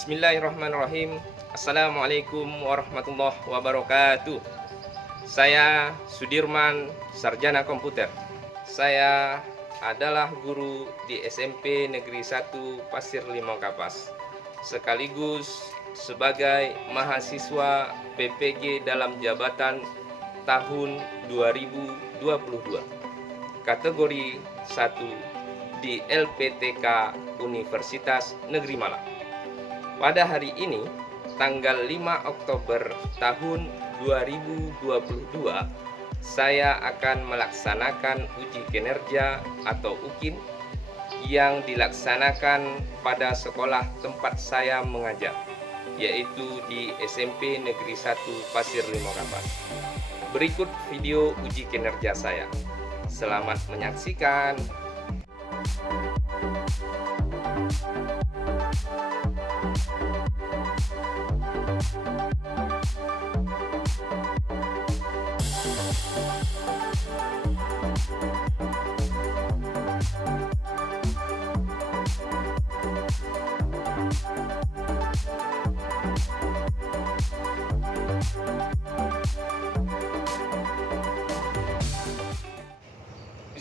Bismillahirrahmanirrahim. Assalamualaikum warahmatullahi wabarakatuh. Saya Sudirman, sarjana komputer. Saya adalah guru di SMP Negeri 1 Pasir Limau Kapas, sekaligus sebagai mahasiswa PPG dalam jabatan tahun 2022, kategori 1 di LPTK Universitas Negeri Malang. Pada hari ini, tanggal 5 Oktober tahun 2022, saya akan melaksanakan uji kinerja atau UKIN yang dilaksanakan pada sekolah tempat saya mengajar, yaitu di SMP Negeri 1 Pasir Limau Kapas. Berikut video uji kinerja saya. Selamat menyaksikan.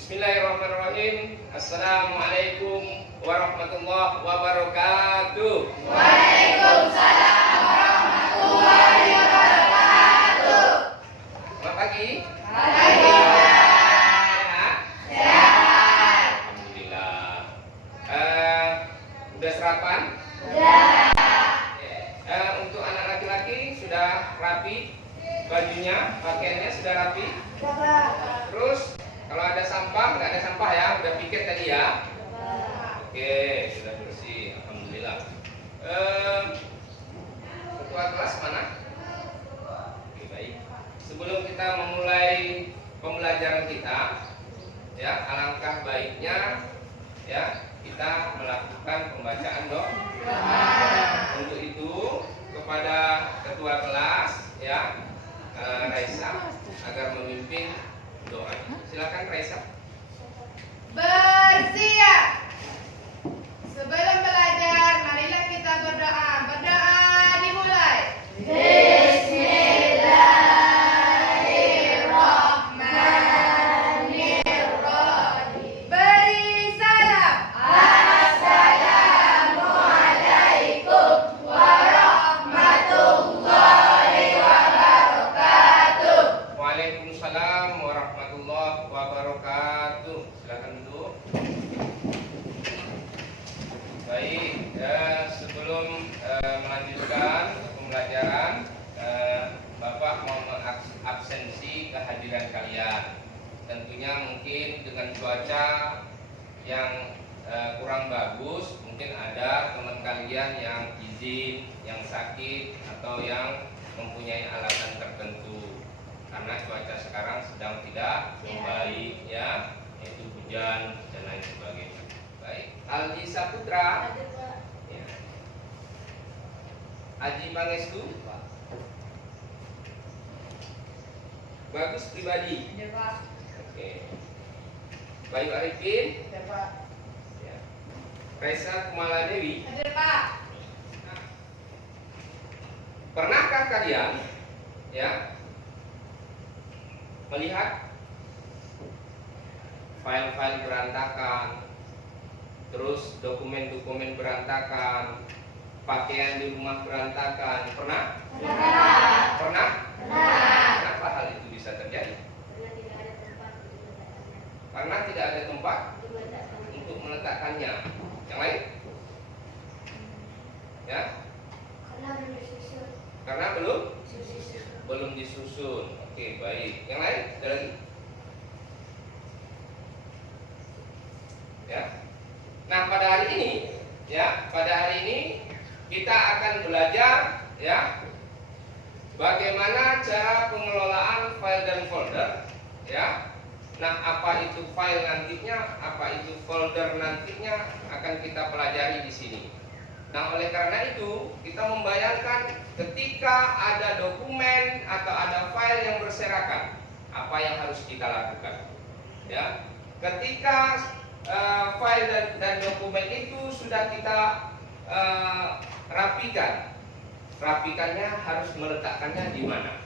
Bismillahirrahmanirrahim. Assalamualaikum warahmatullahi wabarakatuh. Waalaikumsalam warahmatullahi wabarakatuh. Selamat pagi. Pagi. Sehat? Sehat. Alhamdulillah. Udah sarapan? Sudah. Untuk anak laki-laki sudah rapi bajunya, pakaiannya sudah rapi. Terus kalau ada sampah, nggak ada sampah ya, udah piket tadi ya. Oke, sudah bersih, alhamdulillah. Ketua kelas mana? Oke, baik. Sebelum kita memulai pembelajaran kita, ya, alangkah baiknya ya kita melakukan pembacaan doa. Untuk itu kepada ketua kelas ya, Raisa, agar memimpin doa. Silakan Raisa. Bersiap. Sebelum belajar, marilah kita berdoa. Berdoa dimulai. Bismillahirrahmanirrahim. Beri salam. Assalamualaikum warahmatullahi wabarakatuh. Waalaikumsalam warahmatullahi wabarakatuh. Silakan duduk. Baik, sebelum melanjutkan pembelajaran, Bapak mau mengabsensi kehadiran kalian. Tentunya mungkin dengan cuaca yang kurang bagus, mungkin ada teman kalian yang izin, yang sakit, atau yang mempunyai alasan tertentu. Karena cuaca sekarang sedang tidak membaik ya, yaitu hujan dan lain sebagainya. Baik, Aldi Saputra, ya. Aji Pangestu, Bagus Pribadi, oke. Bayu Arifin, ya. Raisa Kumala Dewi. Hadir, Pak. Pernahkah kalian ya melihat file-file berantakan, terus dokumen-dokumen berantakan, pakaian di rumah berantakan? Pernah? Pernah? Kenapa hal itu bisa terjadi? Karena tidak ada tempat untuk meletakkannya. Yang lain? Ya? Karena belum disusun. Oke, baik. Yang lain? Ada lagi? Ya. Nah, pada hari ini kita akan belajar ya bagaimana cara pengelolaan file dan folder ya. Nah, apa itu file nantinya, apa itu folder nantinya akan kita pelajari di sini. Nah, oleh karena itu kita membayangkan ketika ada dokumen atau ada file yang berserakan, apa yang harus kita lakukan? Ya, ketika file dan dokumen itu sudah kita rapikan. Rapikannya harus meletakkannya di mana?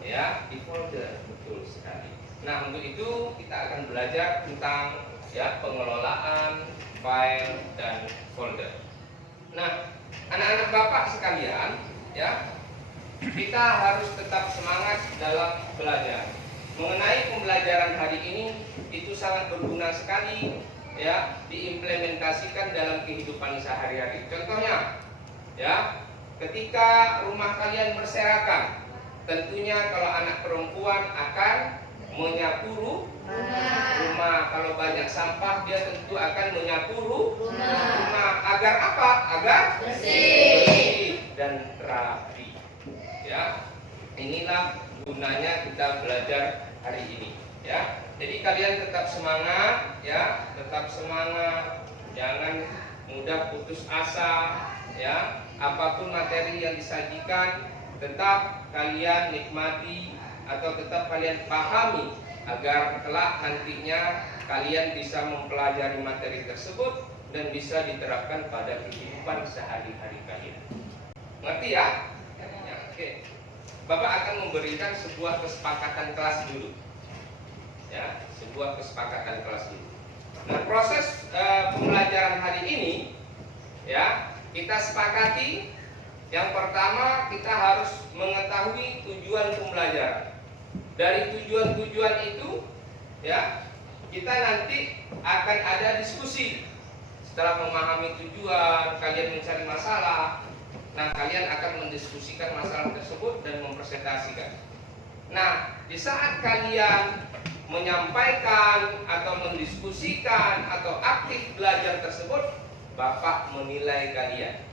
Ya, di folder, betul sekali. Nah, untuk itu kita akan belajar tentang ya pengelolaan file dan folder. Nah, anak-anak Bapak sekalian, ya, kita harus tetap semangat dalam belajar. Mengenai pembelajaran hari ini itu sangat berguna sekali ya diimplementasikan dalam kehidupan sehari-hari. Contohnya, ya, ketika rumah kalian berserakan, tentunya kalau anak perempuan akan menyapu rumah. Kalau banyak sampah, dia tentu akan menyapu rumah. Agar apa? Agar bersih dan rapi. Ya, inilah gunanya kita belajar hari ini. Ya, jadi kalian tetap semangat, ya, tetap semangat. Jangan mudah putus asa, ya. Apapun materi yang disajikan, tetap kalian nikmati atau tetap kalian pahami agar kelak nantinya kalian bisa mempelajari materi tersebut dan bisa diterapkan pada kehidupan sehari-hari kalian. Ngerti ya? Ya, oke. Bapak akan memberikan sebuah kesepakatan kelas dulu. Ya, sebuah kesepakatan kelas dulu. Nah, proses pembelajaran hari ini, ya, kita sepakati yang pertama kita harus mengetahui tujuan pembelajaran. Dari tujuan-tujuan itu, ya, kita nanti akan ada diskusi. Setelah memahami tujuan, kalian mencari masalah. Nah, kalian akan mendiskusikan masalah tersebut dan mempresentasikan. Nah, di saat kalian menyampaikan atau mendiskusikan atau aktif belajar tersebut, Bapak menilai kalian.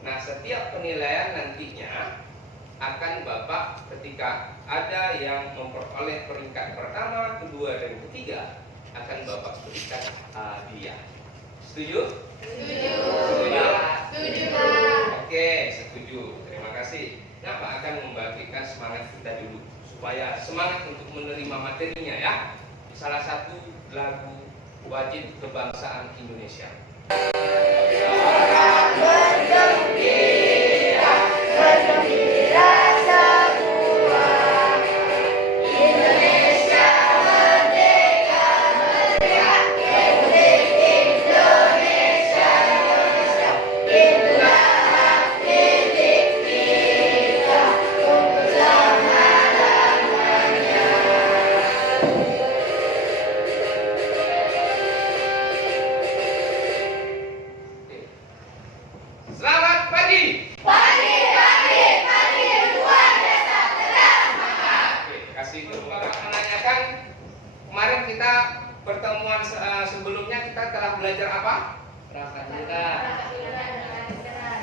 Nah, setiap penilaian nantinya akan Bapak ketika ada yang memperoleh peringkat pertama, kedua, dan ketiga akan Bapak berikan hadiah. Setuju? Setuju? Setuju, Pak. Oke, setuju. Terima kasih. Nah, Pak akan membagikan semangat kita dulu supaya semangat untuk menerima materinya ya. Salah satu lagu wajib kebangsaan Indonesia. Bergembira, bergembira semua. Indonesia merdeka, merdeka. Republik Indonesia, Indonesia. Itulah hak milik kita untuk selama-lamanya. Selamat pagi. Pagi, pagi, pagi, luar biasa cerdas semangat. Oke, kasih dulu Bapak menanyakan. Kemarin kita pertemuan sebelumnya kita telah belajar apa? Perangkat lunak.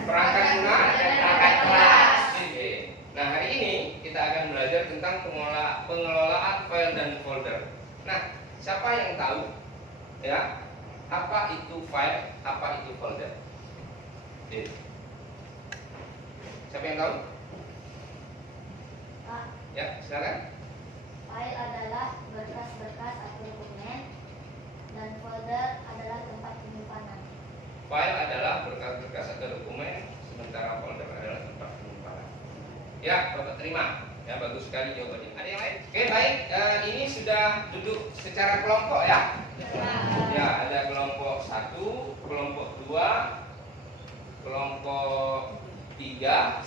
Perangkat lunak dan perangkat kelas. Oke. Nah, hari ini kita akan belajar tentang pengelolaan file dan folder. Nah, siapa yang tahu ya apa itu file, apa itu folder? Oke. Siapa yang tahu? Pak, Ya, silakan. file adalah berkas-berkas atau dokumen dan folder adalah tempat penyimpanan. File adalah berkas-berkas atau dokumen, sementara folder adalah tempat penyimpanan. Ya, Bapak terima. Ya, bagus sekali jawabannya. Ada yang lain? Oke, baik. Ini sudah duduk secara kelompok ya. Ya, ada kelompok 1, kelompok 2, kelompok 3,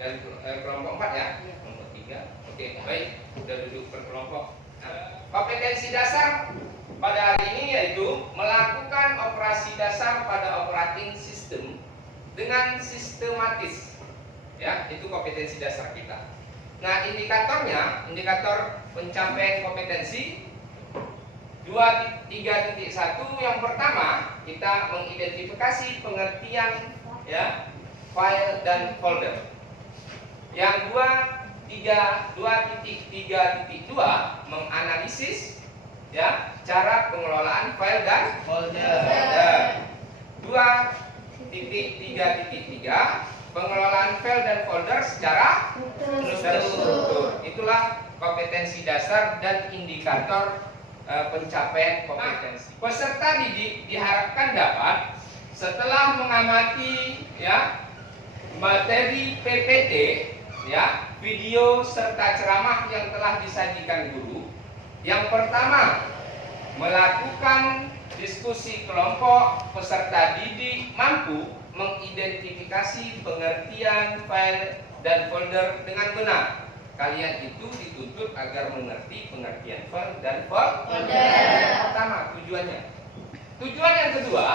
dan kelompok 4 ya. Kelompok 3. Oke, baik. Sudah duduk berkelompok. Kompetensi dasar pada hari ini yaitu melakukan operasi dasar pada operating system dengan sistematis. Ya, itu kompetensi dasar kita. Nah, indikatornya, indikator pencapaian kompetensi 3.1 yang pertama kita mengidentifikasi pengertian ya file dan folder. Yang 2.3.2 menganalisis ya cara pengelolaan file dan folder. 2.3.3 pengelolaan file dan folder secara terstruktur. Itulah kompetensi dasar dan indikator pencapaian kompetensi. Peserta didik diharapkan dapat setelah mengamati ya materi PPT ya, video serta ceramah yang telah disajikan guru, yang pertama melakukan diskusi kelompok, peserta didik mampu mengidentifikasi pengertian file dan folder dengan benar. Kalian itu dituntut agar mengerti pengertian file dan folder. Pertama, tujuannya. Tujuan yang kedua,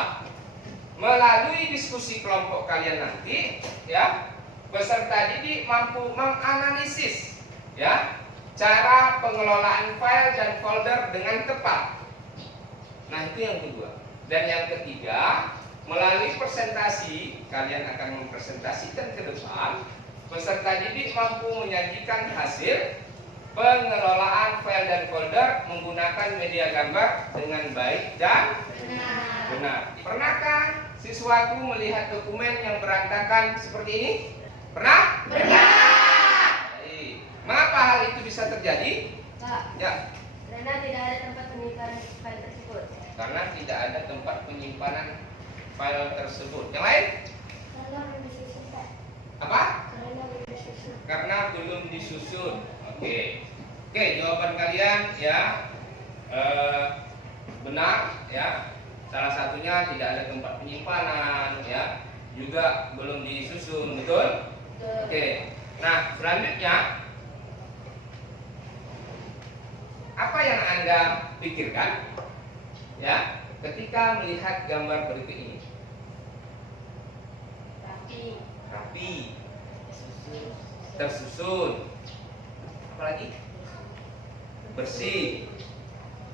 melalui diskusi kelompok kalian nanti, ya, peserta didik mampu menganalisis, ya, cara pengelolaan file dan folder dengan tepat. Nah, itu yang kedua. Dan yang ketiga, melalui presentasi, kalian akan mempresentasikan ke depan. Peserta didik mampu menyajikan hasil pengelolaan file dan folder menggunakan media gambar dengan baik dan benar. Pernahkah siswaku melihat dokumen yang berantakan seperti ini? Pernah? Pernah. Baik. Mengapa hal itu bisa terjadi? Pak, Ya, karena tidak ada tempat penyimpanan file tersebut. karena tidak ada tempat penyimpanan file tersebut. Yang lain? Karena belum disusun, Pak. Apa? Karena belum disusun. Karena belum disusun. Oke, jawaban kalian ya benar ya. Salah satunya tidak ada tempat penyimpanan ya, juga belum disusun, betul? Oke. Nah, selanjutnya apa yang Anda pikirkan ya ketika melihat gambar berikut ini? Rapi, tersusun, apalagi bersih.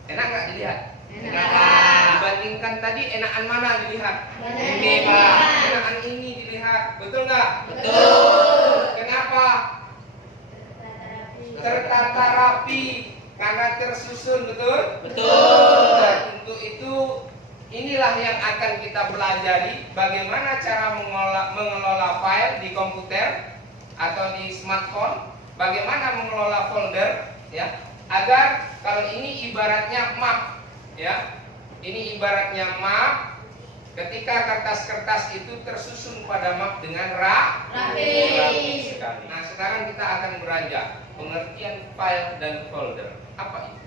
Enak nggak dilihat? Enak. Dibandingkan tadi, enakan mana dilihat? Ini, Pak. Enakan ini dilihat, betul nggak? Betul. Kenapa? Tertata rapi, karena tersusun, betul? Betul. Dan untuk itu, inilah yang akan kita pelajari, bagaimana cara mengelola file di komputer atau di smartphone, bagaimana mengelola folder, ya, agar kalau ini ibaratnya map, ya, ini ibaratnya map. Ketika kertas-kertas itu tersusun pada map dengan rapi sekali. Nah, sekarang kita akan beranjak pengertian file dan folder. Apa itu?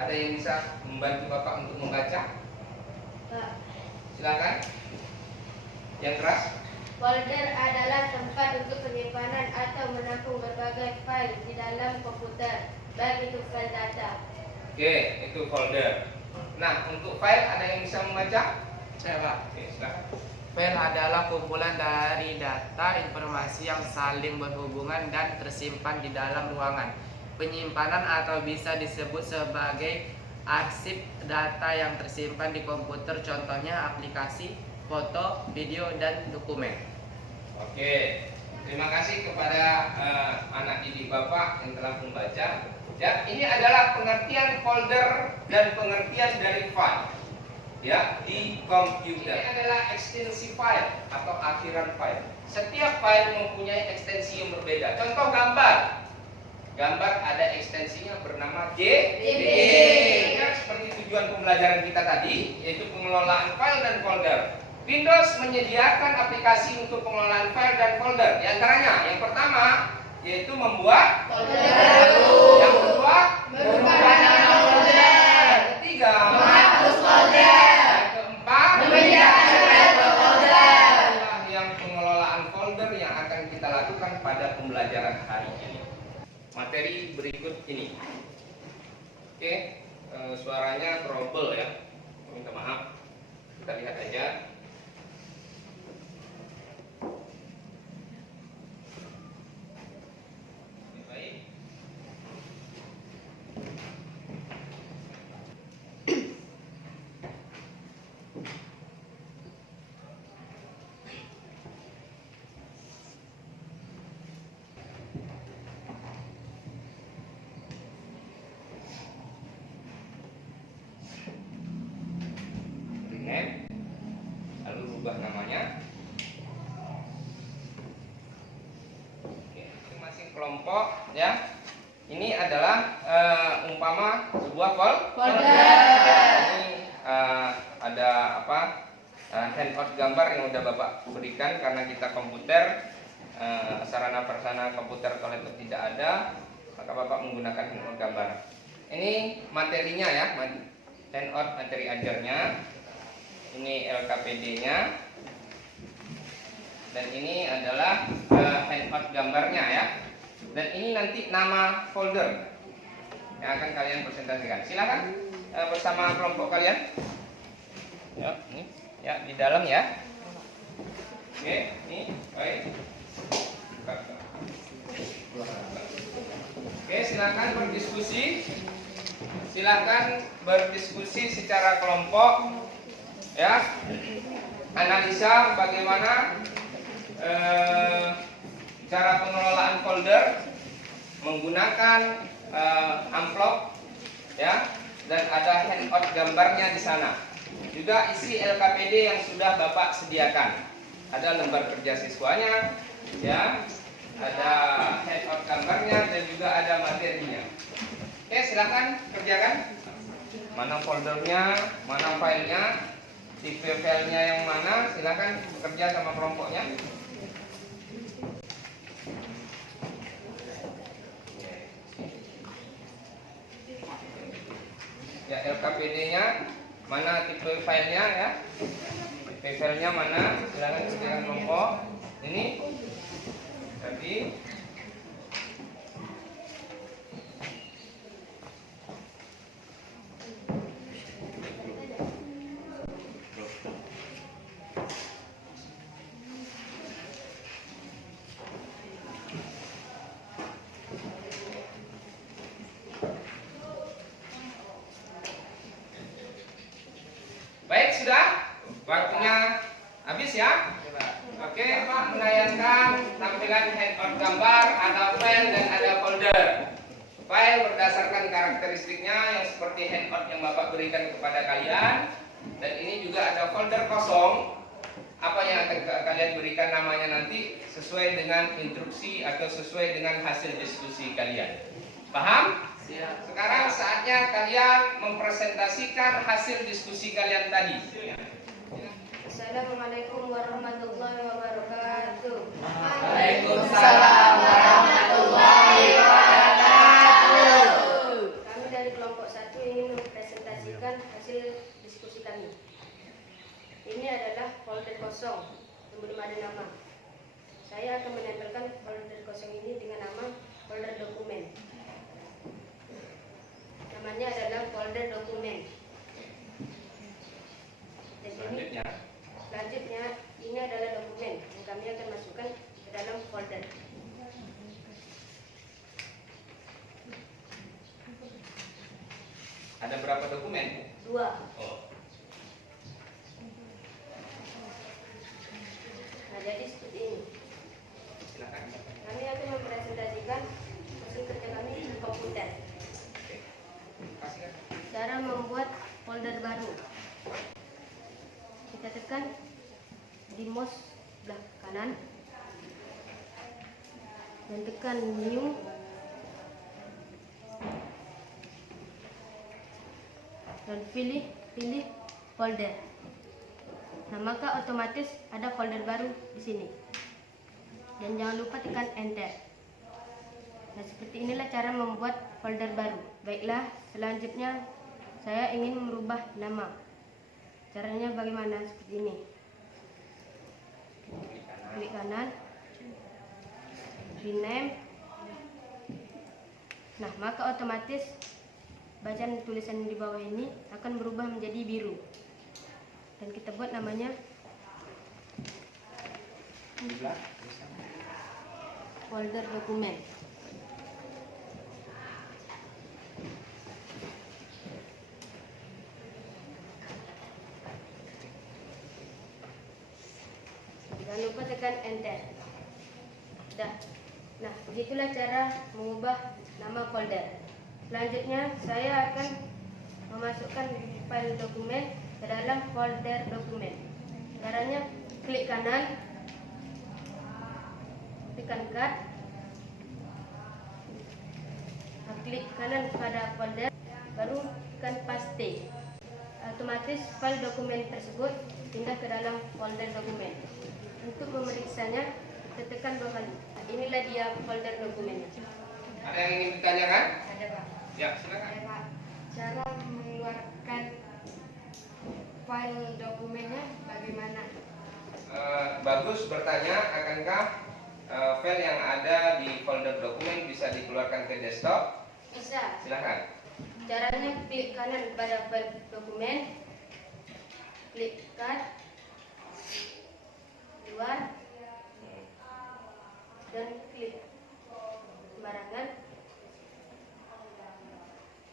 Ada yang bisa membantu Bapak untuk membaca? Pak, Silakan. Yang keras. folder adalah tempat untuk penyimpanan atau menampung berbagai file di dalam komputer, baik itu file data. Oke, itu folder. Nah, untuk file ada yang bisa membaca? Saya Pak. Oke, silakan. File adalah kumpulan dari data informasi yang saling berhubungan dan tersimpan di dalam ruangan penyimpanan atau bisa disebut sebagai arsip data yang tersimpan di komputer, contohnya aplikasi, foto, video, dan dokumen. Oke, terima kasih kepada anak didik Bapak yang telah membaca. Ya, ini adalah pengertian folder dan pengertian dari file. Ya, di komputer. Ini adalah ekstensi file atau akhiran file. Setiap file mempunyai ekstensi yang berbeda. Contoh gambar. Gambar ada ekstensinya bernama JPG. Ya, seperti tujuan pembelajaran kita tadi, yaitu pengelolaan file dan folder. Windows menyediakan aplikasi untuk pengelolaan file dan folder. Di antaranya, yang pertama yaitu membuat Folder baru. Yang kedua, Merubah nama folder. Yang ketiga, Menghapus folder. Yang keempat, Memindahkan file ke folder. inilah yang pengelolaan folder yang akan kita lakukan pada pembelajaran hari ini. Materi berikut ini. Oke, suaranya trouble ya. Minta maaf. Kita lihat aja. Baik. Rename, lalu rubah namanya. Oke, masing-masing kelompok ya. Ini adalah umpama sebuah folder. Ini ada apa? handout gambar yang udah Bapak berikan karena kita komputer, sarana prasarana komputer kalau tidak ada, maka Bapak menggunakan handout gambar. Ini materinya ya, handout materi ajarnya. Ini LKPD-nya. Dan ini adalah handout gambarnya ya. Dan ini nanti nama folder yang akan kalian presentasikan. Silakan bersama kelompok kalian. Ya, ini ya di dalam ya. Oke, ini baik. Oke, silakan berdiskusi. Silakan berdiskusi secara kelompok. Ya, analisa bagaimana cara pengelolaan folder menggunakan amplop, ya, dan ada handout gambarnya di sana. Juga isi LKPD yang sudah Bapak sediakan. Ada lembar kerja siswanya, ya, ada handout gambarnya dan juga ada materinya. Oke, silakan kerjakan. Mana foldernya, mana filenya, tipe filenya yang mana, silakan bekerja sama kelompoknya. Ya, LKPD-nya mana, tipe filenya ya, tipe filenya mana, silakan kerjakan kelompok. Ini tadi. Baik, sudah? Waktunya habis ya? Oke, Pak menayangkan tampilan handout gambar, ada file dan ada folder. File berdasarkan karakteristiknya yang seperti handout yang Bapak berikan kepada kalian. Dan ini juga ada folder kosong. Apa yang akan kalian berikan namanya nanti sesuai dengan instruksi atau sesuai dengan hasil diskusi kalian. Paham? Siap. Sekarang saatnya kalian mempresentasikan hasil diskusi kalian tadi. Assalamualaikum warahmatullahi wabarakatuh. Waalaikumsalam warahmatullahi wabarakatuh. Kami dari kelompok 1 ingin mempresentasikan hasil diskusi kami. Ini adalah folder kosong yang belum ada nama. Saya akan menempelkan folder kosong ini dengan nama folder dokumen. Namanya adalah folder dokumen. Selanjutnya ini adalah dokumen yang kami akan masukkan ke dalam folder. Ada berapa dokumen? 2. Oh. Nah, jadi seperti ini. Silakan. Kami akan mempresentasikan hasil kerja kami di komputer. Cara membuat folder baru. Kita tekan di mouse sebelah kanan dan tekan new dan pilih folder. Nah, maka otomatis ada folder baru di sini. Dan jangan lupa tekan enter. Nah, seperti inilah cara membuat folder baru. Baiklah, selanjutnya saya ingin merubah nama. Caranya bagaimana? Seperti ini. Klik kanan, rename. Nah, maka otomatis bacaan tulisan di bawah ini akan berubah menjadi biru. Dan kita buat namanya folder dokumen. Jangan lupa tekan enter. Sudah. Nah, begitulah cara mengubah nama folder. Selanjutnya saya akan memasukkan file dokumen ke dalam folder dokumen. Caranya klik kanan, tekan cut, klik kanan pada folder, baru tekan paste. Otomatis file dokumen tersebut pindah ke dalam folder dokumen. Untuk memeriksanya, kita tekan 2 kali. Nah, inilah dia folder dokumennya. Ada yang ingin ditanyakan? Ada Pak. Ya, silakan. Ada Pak. Cara mengeluarkan file dokumennya bagaimana? Bagus bertanya, akankah file yang ada di folder dokumen bisa dikeluarkan ke desktop? Bisa. Silakan. Caranya klik kanan pada file dokumen, klik cut, keluar, dan klik sembarangan,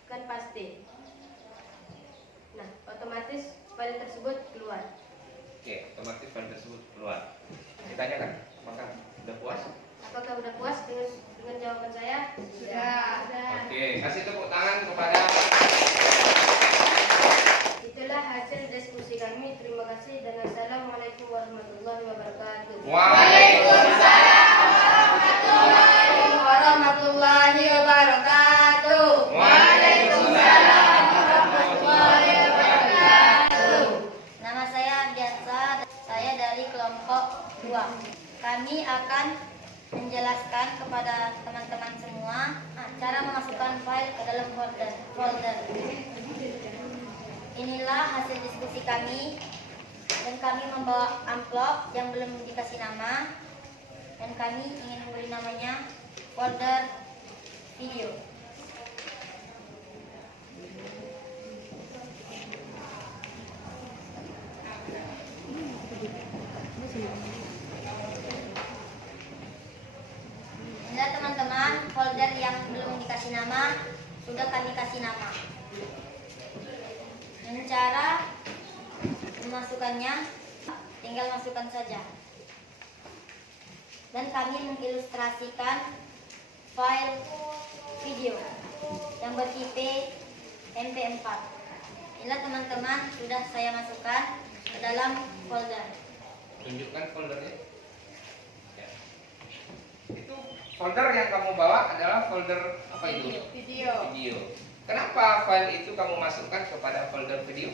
kan paste. Nah, otomatis file tersebut keluar. Oke, otomatis file tersebut keluar. Ditanyakan, apakah sudah puas? Apakah udah puas dengan jawaban saya? Sudah. Oke, kasih tepuk tangan kepada. Itulah hasil diskusi kami. Terima kasih dan assalamualaikum warahmatullahi wabarakatuh. Waalaikumsalam warahmatullahi wabarakatuh. Waalaikumsalam warahmatullahi wabarakatuh. Nama saya Biasa, saya dari kelompok 2. Kami akan menjelaskan kepada teman-teman semua cara memasukkan file ke dalam folder. Inilah hasil diskusi kami, dan kami membawa amplop yang belum dikasih nama, dan kami ingin memberi namanya folder video. Inilah teman-teman folder yang belum dikasih nama, sudah kami kasih nama. Dan cara memasukkannya, tinggal masukkan saja. Dan kami mengilustrasikan file video yang bertipe MP4. Inilah teman-teman, sudah saya masukkan ke dalam folder. Tunjukkan foldernya. Ya. Itu folder yang kamu bawa adalah folder apa itu? Video. Kenapa file itu kamu masukkan kepada folder video?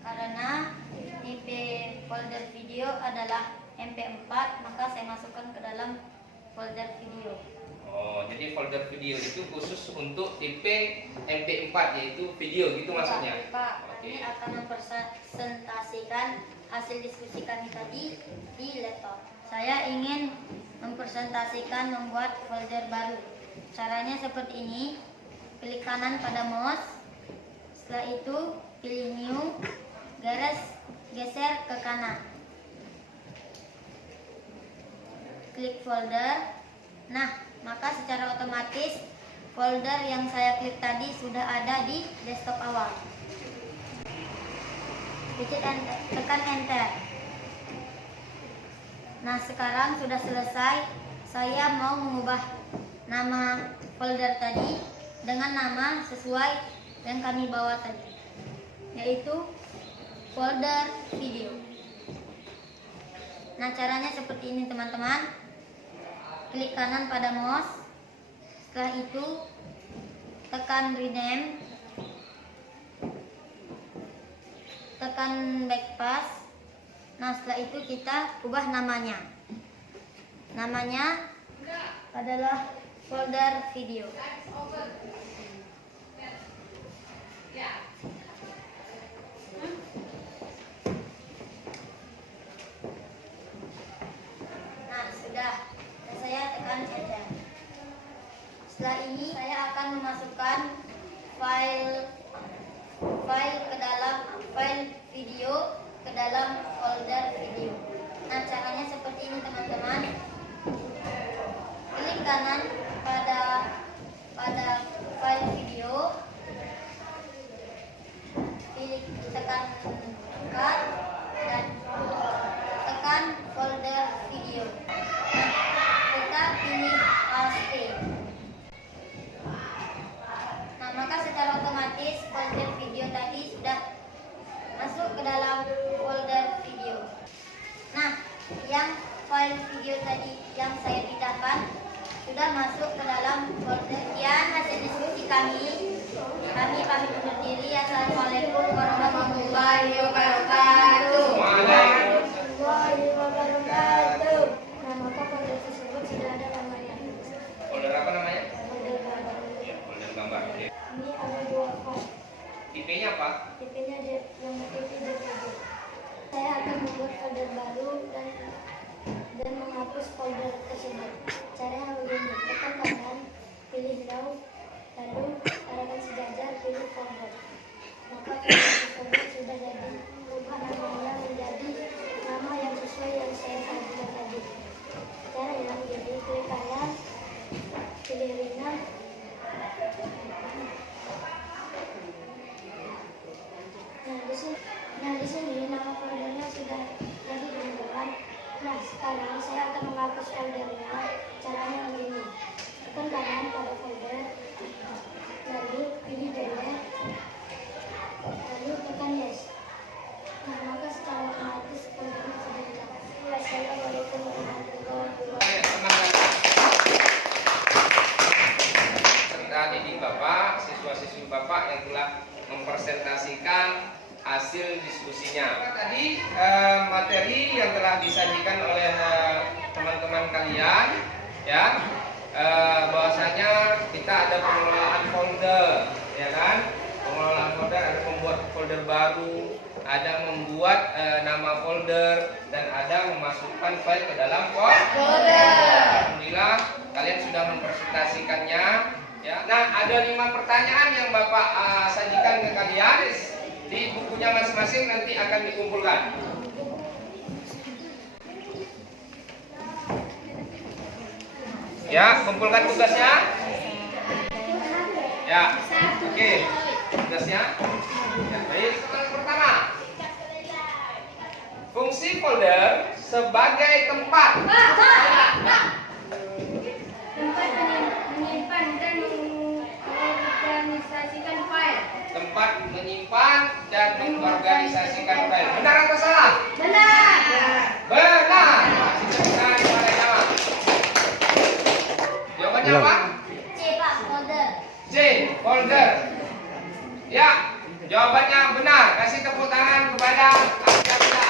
Karena tipe folder video adalah MP4, maka saya masukkan ke dalam folder video. Oh, jadi folder video itu khusus untuk tipe MP4 yaitu video gitu maksudnya. Pak, Oke. kami akan mempresentasikan hasil diskusi kami tadi di laptop. Saya ingin mempresentasikan membuat folder baru. Caranya seperti ini. Klik kanan pada mouse. Setelah itu pilih new, geser ke kanan. Klik folder. Nah, maka secara otomatis folder yang saya klik tadi sudah ada di desktop awal. Tekan enter. Nah, sekarang sudah selesai. Saya mau mengubah nama folder tadi dengan nama sesuai yang kami bawa tadi, yaitu folder video. Nah, caranya seperti ini teman-teman. Klik kanan pada mouse. Setelah itu tekan rename, tekan backpass. Nah, setelah itu kita ubah namanya. Namanya adalah folder video. Nah, sudah. Saya tekan enter. Setelah ini saya akan memasukkan file video ke dalam folder video. Nah, caranya seperti ini teman-teman. Klik kanan pada file video, pilih tekan cut dan tekan folder video. Nah, kita pilih paste. Nah, maka secara otomatis folder video tadi sudah masuk ke dalam folder video. Nah, yang file video tadi yang saya pindahkan sudah masuk ke dalam folder. Sekian hasil diskusi kami. Kami pamit undur diri. Assalamualaikum warahmatullahi wabarakatuh. saya akan menghapus foldernya. Caranya begini. Tekan kanan pada folder, lalu pilih delete, lalu tekan yes. Nah, maka secara otomatis foldernya sudah dihapus. Wassalamualaikum warahmatullahi wabarakatuh. Serta didik Bapak, siswa-siswi Bapak yang telah mempresentasikan hasil diskusinya. Tadi materi yang telah disajikan oleh teman-teman kalian, ya, bahwasanya kita ada pengelolaan folder, ya kan? Pengelolaan folder, ada membuat folder baru, ada membuat nama folder, dan ada memasukkan file ke dalam folder. Alhamdulillah kalian sudah mempresentasikannya. Ya. Nah, ada 5 pertanyaan yang Bapak sajikan ke kalian di bukunya masing-masing, nanti akan dikumpulkan. Ya, kumpulkan tugasnya. Ya, oke, tugasnya. Ya, baik. Yang pertama, fungsi folder sebagai tempat. Tempat menyimpan dan mengorganisasikan file. Tempat menyimpan dan mengorganisasikan file. Benar atau salah? Benar. Benar. Masih benar pada jawab. Jawabannya apa? C, Pak, folder. C, folder. Ya, jawabannya benar. Kasih tepuk tangan kepada Asyafia.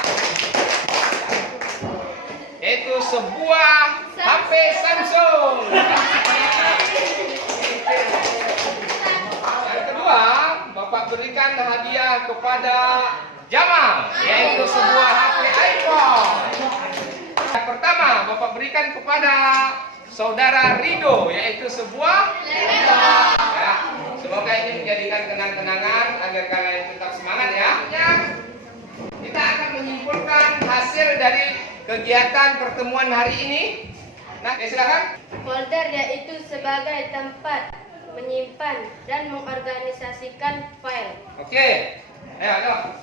Itu sebuah HP Samsung. Yang kedua, Bapak berikan hadiah kepada Jamal, yaitu sebuah HP iPhone. Yang pertama, Bapak berikan kepada saudara Rido, yaitu sebuah laptop. Ya, semoga ini menjadikan kenang-kenangan agar kalian tetap semangat ya. Kita akan menyimpulkan hasil dari kegiatan pertemuan hari ini. Nah, silakan. Folder yaitu sebagai tempat menyimpan dan mengorganisasikan file. Oke, ayo.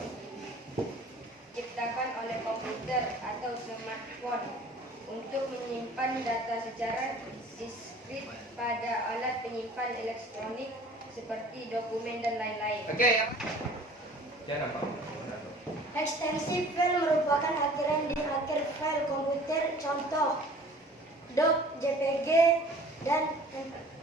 Diciptakan oleh komputer atau smartphone untuk menyimpan data secara diskrit pada alat penyimpan elektronik seperti dokumen dan lain-lain. Oke. Jangan apa. Ekstensi file merupakan akhiran di akhir file komputer, contoh doc, JPG, dan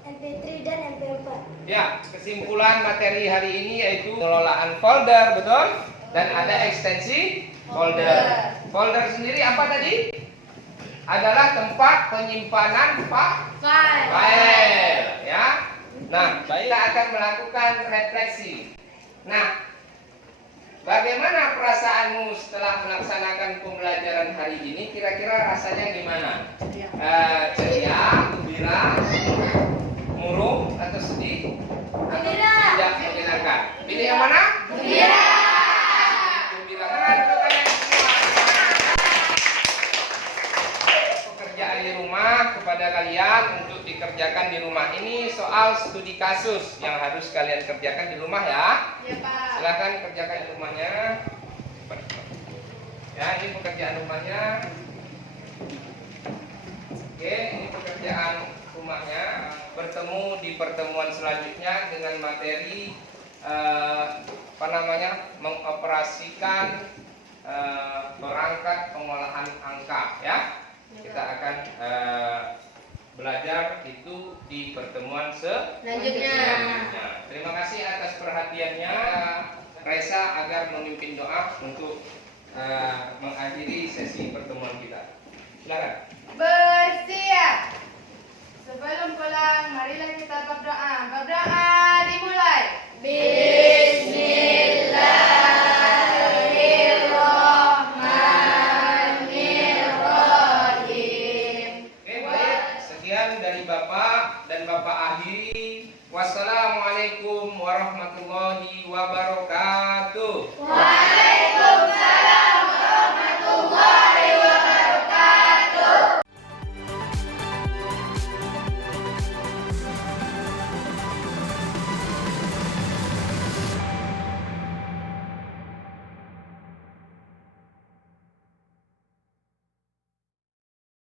MP3 dan MP4. Ya, kesimpulan materi hari ini yaitu pengelolaan folder, betul? Dan ada ekstensi folder. Folder sendiri apa tadi? Adalah tempat penyimpanan file, ya. Nah, kita akan melakukan refleksi. Nah, bagaimana perasaanmu setelah melaksanakan pembelajaran hari ini? Kira-kira rasanya gimana? Ceria, gembira, murung, atau sedih? Atau tidak menyenangkan? Pilih yang mana? Gembira. Gembira. Pekerjaan di rumah kepada kalian untuk dikerjakan di rumah ini soal studi kasus yang harus kalian kerjakan di rumah ya. Ya, Pak. Silakan kerjakan di rumahnya. Ya, ini pekerjaan rumahnya. Oke, ini pekerjaan rumahnya. Bertemu di pertemuan selanjutnya dengan materi mengoperasikan perangkat pengolahan angka ya. Kita akan belajar itu di pertemuan selanjutnya. Terima kasih atas perhatiannya. Reza agar memimpin doa untuk mengakhiri sesi pertemuan kita. Silakan. Bersiap. Sebelum pulang, marilah kita berdoa. Berdoa dimulai. Bismillahirrahmanirrahim. Oke, baik. Sekian dari Bapak dan Bapak Ahli. Wassalamualaikum warahmatullahi wabarakatuh.